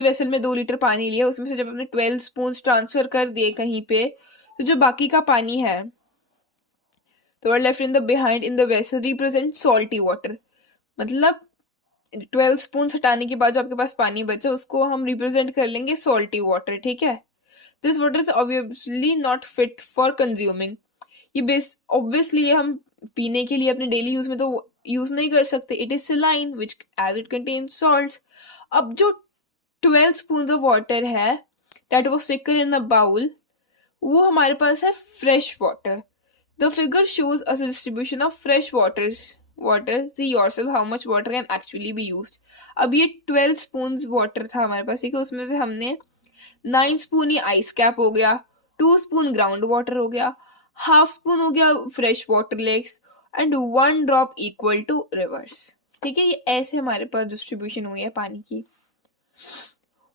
Vessel में 2 litre पानी लिया, उसमें से जब हमने 12 स्पून ट्रांसफर कर दिए कहीं पे, तो जो बाकी का पानी है, तो what left in the behind in the vessel represent salty water. मतलब 12 स्पून हटाने के बाद जो आपके पास पानी बचा उसको हम रिप्रेजेंट कर लेंगे सॉल्टी वाटर, ठीक है। This water is obviously not fit for consuming. ये बेस ऑब्वियसली ये हम पीने के लिए अपने डेली यूज में तो यूज नहीं कर सकते। It is saline which as it contain salt. अब जो 12 स्पून ऑफ वाटर है that was taken in a bowl, वो हमारे पास है fresh water. The figure shows us distribution of fresh water. See yourself how much water can actually be used. अब ये 12 spoon water था हमारे पास, ठीक है, उसमें से हमने 9 स्पून ही आइस कैप हो गया, 2 स्पून ग्राउंड वाटर हो गया, हाफ स्पून हो गया fresh water lakes, and 1 drop equal to rivers. ठीक है, ये ऐसे हमारे पास डिस्ट्रीब्यूशन हुई है पानी की।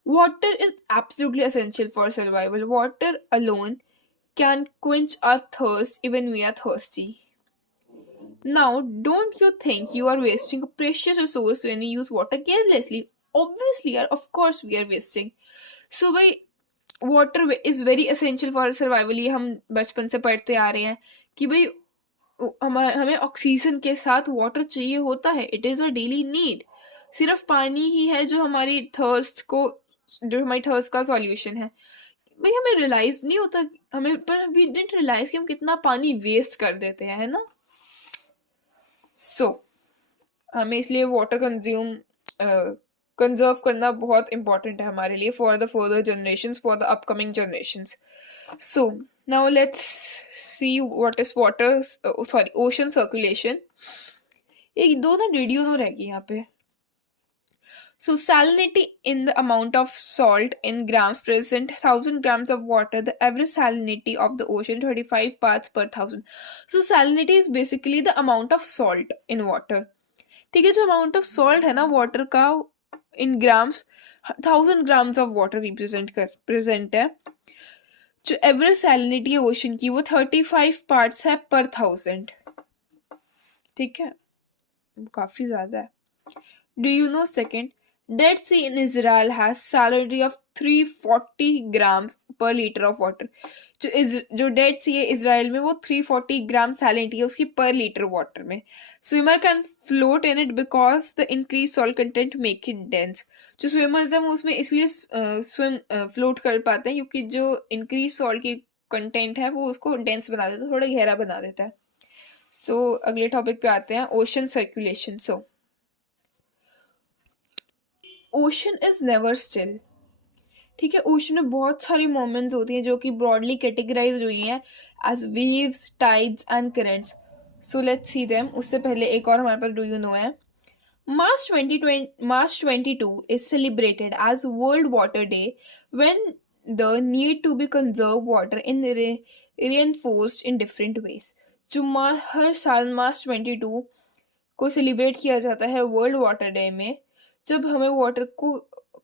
Water is absolutely essential for survival. Water alone can quench our thirst even we are thirsty. Now, don't you think you are wasting a precious resource when you use water carelessly? Obviously, of course, we are wasting. So, by water is very essential for survival. ये हम बचपन से पढ़ते आ रहे हैं कि भाई हमें ऑक्सीजन के साथ वाटर चाहिए होता है। It is a daily need. सिर्फ पानी ही है जो हमारी थर्स्ट का सॉल्यूशन है। भाई हमें रियलाइज नहीं होता, हमें पर वी डिडंट रियलाइज कि हम कितना पानी वेस्ट कर देते हैं, है ना। हमें इसलिए वाटर कंजर्व करना बहुत इंपॉर्टेंट है हमारे लिए, for the further generations, for the upcoming generations. So now let's see what is water, sorry, ocean circulation. एक दो ना रेडियो रह गई यहाँ पे। So salinity in the amount of salt in grams present 1000 grams of water. The average salinity of the ocean 35 parts per thousand. So salinity is basically the amount of salt in water. ठीक है, जो amount of salt है ना water का in grams, 1000 grams of water present है। जो average salinity है ocean की वो 35 पार्ट्स है पर 1000। ठीक है, काफी ज्यादा है। Do you no second, Dead Sea in Israel has salinity of 340 grams per liter of water. जो डेड सी है इसराइल में वो 340 ग्राम सैलिनिटी है उसकी पर लीटर वाटर में। Swimmer can float in it because the increase salt content make it dense. जो swimmers हैं वो उसमें इसलिए फ्लोट कर पाते हैं क्योंकि जो इंक्रीज सॉल्ट की कंटेंट है वो उसको डेंस बना देता है, थोड़ा गहरा बना देता है। अगले टॉपिक पे आते हैं, ocean circulation. Ocean is never still. ठीक है, ओशन में बहुत सारी मोमेंट्स होती हैं जो कि ब्रॉडली कैटेगराइज हुई हैं as waves, tides and currents. So let's see them. उससे पहले एक और हमारे पास डू यू नो है। March 22 is celebrated as World Water Day when the need to be conserve water in reinforced in different ways. जो हर साल मार्च 22 को सेलिब्रेट किया जाता है वर्ल्ड वाटर डे में, जब हमें वाटर को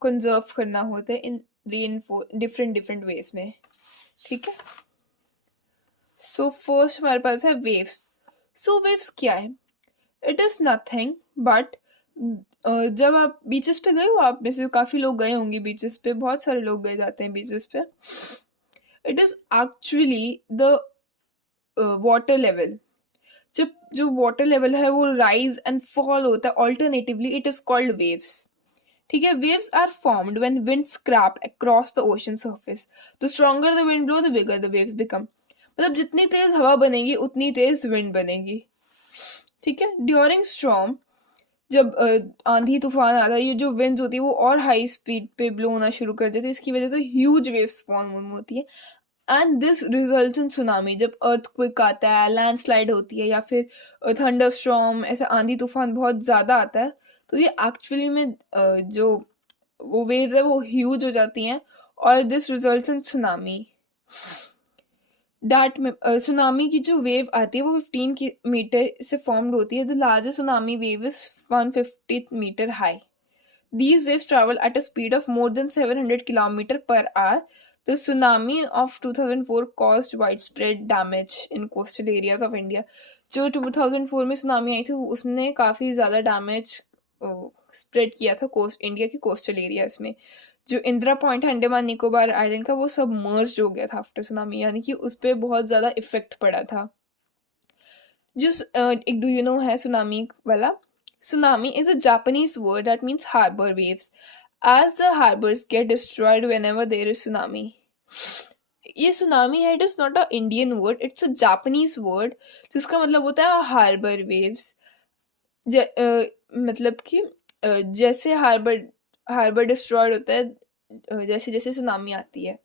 कंजर्व करना होता है इन डिफरेंट वेज में। ठीक है, फर्स्ट हमारे पास है वेव्स। वेव्स क्या है? इट इज नथिंग बट, जब आप बीचेस पे गए हो, आप में से काफी लोग गए होंगे बीचेस पे, बहुत सारे लोग गए जाते हैं बीचेस पे। It is actually the water level. जब जो वाटर लेवल है वो राइज एंड फॉल होता है alternatively, it is called waves. ठीक है, waves are formed when wind scrape across the ocean surface. The stronger the wind blow the bigger the waves become. मतलब जितनी तेज हवा बनेगी उतनी तेज विंड बनेगी। ठीक है, ड्यूरिंग स्टॉर्म, जब आंधी तूफान आता है, ये जो विंड्स होती है वो और हाई स्पीड पे ब्लो होना शुरू कर देती है, इसकी वजह से ह्यूज वेव्स फॉर्म होती है and this result in tsunami. जब अर्थक्वेक आता है, लैंडस्लाइड होती है, या फिर थंडर स्टॉर्म, ऐसा आंधी तूफान बहुत ज़्यादा आता है, तो ये एक्चुअली में जो वो वेव्स है वो ह्यूज हो जाती हैं और this result in tsunami. That में सुनामी की जो वेव आती है वो 15 मीटर से फॉर्म्ड होती है। The largest tsunami wave is 150 metre high. These waves travel at a speed of more than 700 km per hour. The tsunami of 2004 caused widespread damage in coastal areas of India. जो 2004 में tsunami आई थी उसने काफ़ी ज़्यादा damage spread किया था India के coastal areas में। जो इंदिरा पॉइंट है अंडमान निकोबार आइलैंड का, वो सब मर्ज हो गया था आफ्टर सुनामी, यानी कि उस पर बहुत ज़्यादा इफेक्ट पड़ा था। एक डू यू नो है सुनामी वाला। Tsunami is a Japanese word that means harbour waves, as the harbors get destroyed whenever there is tsunami. ये सुनामी है, it is not a Indian word, it's a Japanese word, जिसका मतलब होता है harbour waves. मतलब कि जैसे harbour harbour destroyed होता है, जैसे जैसे सुनामी आती है।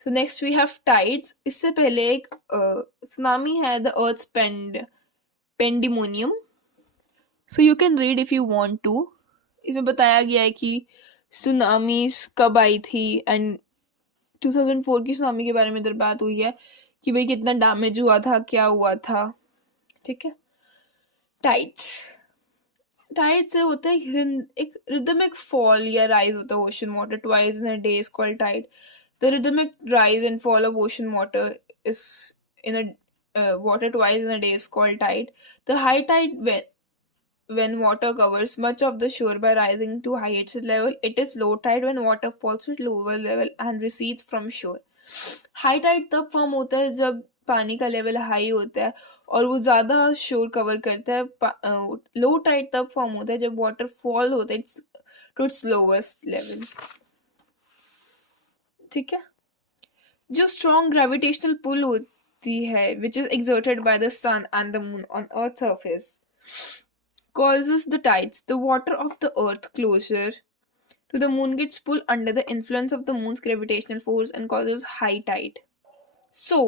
So next we have tides. इससे पहले एक सुनामी है the earth pandemonium. So you can read if you want to. इसमें बताया गया है कि सुनामीज कब आई थी, एंड 2004 की सुनामी के बारे में इधर बात हुई है कि भाई कितना डैमेज हुआ था, क्या हुआ था। ठीक है। टाइड्स। टाइड से होता है एक रिदमिक फॉल या राइज होता है ocean water twice in a day is called tide. The rhythmic rise and fall of ocean water is in a water twice in a day is called tide. The high tide, when water covers much of the shore by rising to highest level. It is low tide when water falls to lower level and recedes from shore. High tide तब form होता है जब पानी का level high होता है और वो ज़्यादा शोर कवर करता है। लो टाइड तब फॉर्म होता है जब वाटर फॉल होता है टू इट्स लोवेस्ट लेवल। ठीक है। जो स्ट्रॉन्ग ग्रेविटेशनल पुल होती है which is exerted by the sun and the moon on earth's surface causes the tides. The water of the earth closer to the moon gets pulled under the influence of the moon's gravitational force and causes high tide. So